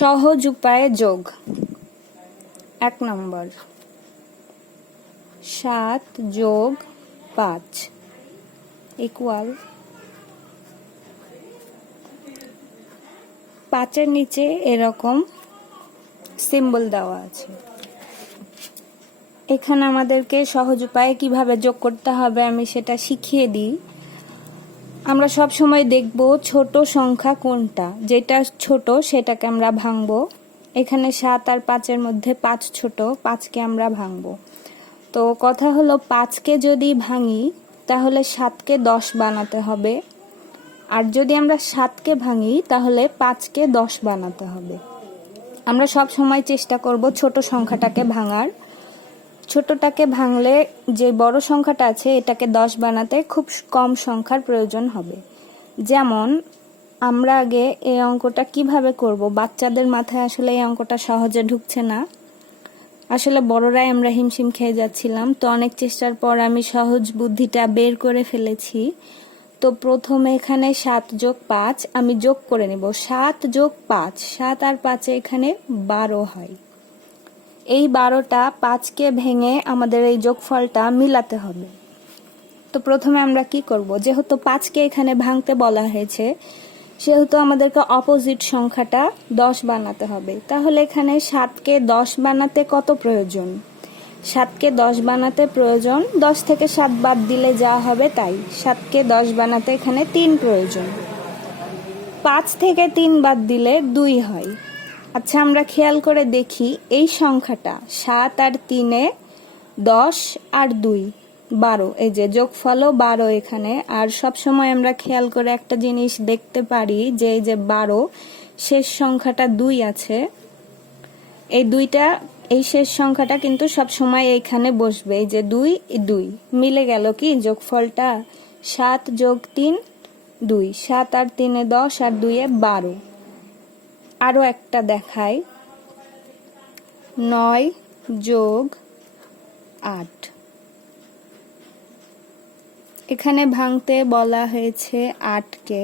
সহজ উপায়ে যোগ। এক নম্বর। সাত যোগ পাঁচ ইকুয়াল পাঁচের নিচে এরকম সিম্বল দেওয়া আছে। এখানে আমাদেরকে সহজ উপায়ে কীভাবে যোগ করতে হবে আমি সেটা শিখিয়ে দিই। আমরা সব সময় দেখব ছোট সংখ্যা কোনটা। যেটা ছোট, সেটাকে আমরা ভাঙব। এখানে সাত আর পাঁচের মধ্যে পাঁচ ছোট, পাঁচকে আমরা ভাঙবো। তো কথা হলো, পাঁচকে যদি ভাঙি, তাহলে সাতকে দশ বানাতে হবে। আর যদি আমরা সাতকে ভাঙি, তাহলে পাঁচকে দশ বানাতে হবে। আমরা সব সময় চেষ্টা করব ছোট সংখ্যাটাকে ভাঙার। ছোটটাকে ভাঙলে যে বড় সংখ্যাটা আছে, এটাকে দশ বানাতে খুব কম সংখ্যার প্রয়োজন হবে। যেমন, আমরা আগে এই অঙ্কটা কীভাবে করব? বাচ্চাদের মাথায় আসলে এই অঙ্কটা সহজে ঢুকছে না। আসলে বড়রাই আমরা হিমশিম খেয়ে যাচ্ছিলাম, তো অনেক চেষ্টার পর আমি সহজ বুদ্ধিটা বের করে ফেলেছি। তো প্রথমে এখানে সাত যোগ পাঁচ, আমি যোগ করে নেব। সাত যোগ পাঁচ, সাত আর পাঁচে এখানে বারো হয়। এই বারোটা পাঁচকে ভেঙে আমাদের এই যোগফলটা মিলাতে হবে। তো প্রথমে আমরা কি করব? যেহেতু পাঁচকে এখানে ভাঙতে বলা হয়েছে, সেহেতু আমাদেরকে অপোজিট সংখ্যাটা দশ বানাতে হবে। তাহলে এখানে সাতকে দশ বানাতে কত প্রয়োজন? সাতকে দশ বানাতে প্রয়োজন, দশ থেকে সাত বাদ দিলে যা হবে তাই। সাতকে দশ বানাতে এখানে তিন প্রয়োজন। পাঁচ থেকে তিন বাদ দিলে দুই হয়। আচ্ছা আমরা খেয়াল করে দেখি এই সংখ্যাটা। সাত আর তিনে দশ আর দুই, বারো। এই যে যোগফলও বারো এখানে। আর সব সময় আমরা খেয়াল করে একটা জিনিস দেখতে পারি যে, এই যে বারো, শেষ সংখ্যাটা দুই আছে। এই দুইটা, এই শেষ সংখ্যাটা কিন্তু সব সময় এইখানে বসবে। এই যে দুই দুই। মিলে গেল কি? যোগফলটা সাত যোগ তিন, দুই। সাত আর তিনে দশ আর দুইয়ে বারো। আরও একটা দেখাই। নয় যোগ আট। এখানে ভাঙতে বলা হয়েছে আটকে।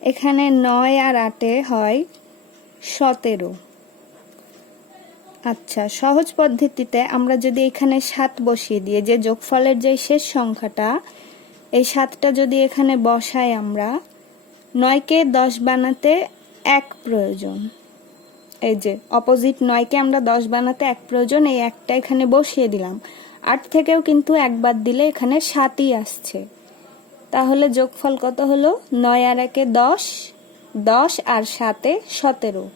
এখানে নয় আর আটে হয় সতেরো। আচ্ছা সহজ পদ্ধতিতে আমরা যদি এখানে সাত বসিয়ে দিয়ে যে যোগফলের যে শেষ সংখ্যাটা, এই সাতটা যদি এখানে বসাই আমরা নয়কে দশ বানাতে এক প্রয়োজন। এই যে অপোজিট নয়কে আমরা দশ বানাতে এক প্রয়োজন, এই একটা এখানে বসিয়ে দিলাম। আট থেকেও কিন্তু একবার দিলে এখানে সাতই আসছে। তাহলে যোগফল কত হলো? নয় আর একে দশ দশ আর সাতে সতেরো।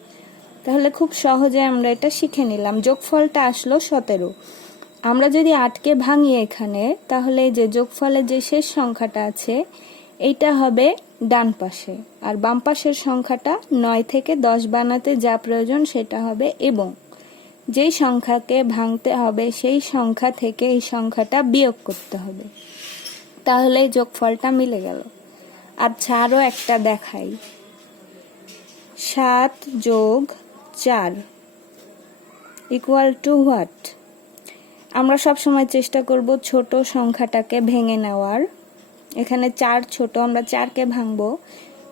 তাহলে খুব সহজে আমরা এটা শিখে নিলাম, যোগফলটা আসলো সতেরো। আমরা যদি আটকে ভাঙি এখানে, তাহলে যে যোগফলের যে শেষ সংখ্যাটা আছে এইটা হবে ডান পাশে। আর বাম পাশের সংখ্যাটা নয় থেকে দশ বানাতে যা প্রয়োজন সেটা হবে এবং। যেই সংখ্যাকে ভাঙতে হবে, সেই সংখ্যা থেকে এই সংখ্যাটা বিয়োগ করতে হবে। তাহলে যোগফলটা মিলে গেল। আচ্ছা আরও একটা দেখাই। সাত যোগ চার ইকুয়াল টু হোয়াট আমরা সব সময় চেষ্টা করব ছোট সংখ্যাটাকে ভেঙে নেওয়ার। এখানে চার ছোট, আমরা চারকে ভাঙবো।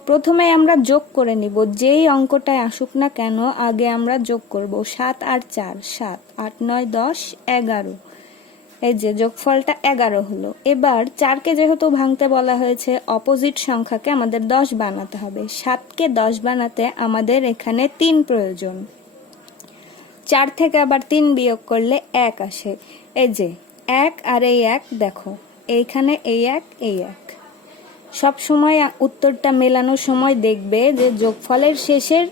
প্রথমে আমরা যোগ করে নিব, যেই অঙ্কটায় আসুক না কেন, আগে আমরা যোগ করব। সাত আর চার, সাত, আট, নয়, দশ, এগারো। এই যে, যোগফলটা এগারো হলো। এবার চারকে যেহেতু ভাঙতে বলা হয়েছে অপোজিট সংখ্যাকে আমাদের দশ বানাতে হবে। সাতকে দশ বানাতে আমাদের এখানে তিন প্রয়োজন। চার থেকে আবার তিন বিয়োগ করলে এক আসে। এই যে, এক আর এই এক, দেখো এইখানে এই এক এই এক। সব সময় উত্তরটা মেলানোর সময় দেখবে যে যোগফলের শেষের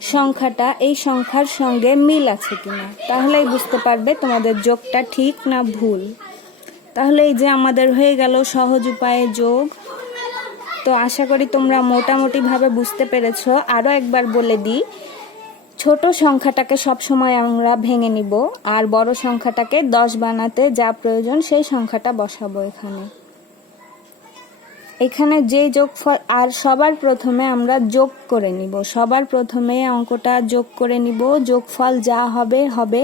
সংখ্যাটা এই সংখ্যার সঙ্গে মিল আছে কিনা। তাহলেই বুঝতে পারবে তোমাদের যোগটা ঠিক না ভুল। তাহলে এই যে আমাদের হয়ে গেল সহজ উপায়ে যোগ। তো আশা করি তোমরা মোটামুটিভাবে বুঝতে পেরেছ। আরও একবার বলে দিই ছোট সংখ্যাটাকে সবসময় আমরা ভেঙে নিব, আর বড় সংখ্যাটাকে দশ বানাতে যা প্রয়োজন সেই সংখ্যাটা বসাবো এখানে। এখানে যে যোগফল, আর সবার প্রথমে আমরা যোগ করে নিব। সবার প্রথমে অঙ্কটা যোগ করে নিব, যোগফল যা হবে হবে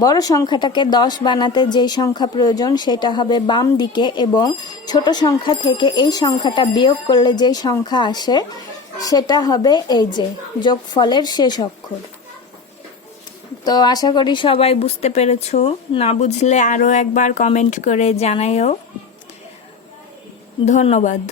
বড় সংখ্যাটাকে দশ বানাতে যেই সংখ্যা প্রয়োজন সেটা হবে বাম দিকে, এবং ছোট সংখ্যা থেকে এই সংখ্যাটা বিয়োগ করলে যেই সংখ্যা আসে সেটা হবে এই যে, যোগফলের শেষ অক্ষর। তো আশা করি সবাই বুঝতে পেরেছ। না বুঝলে আরও একবার কমেন্ট করে জানাইও ধন্যবাদ।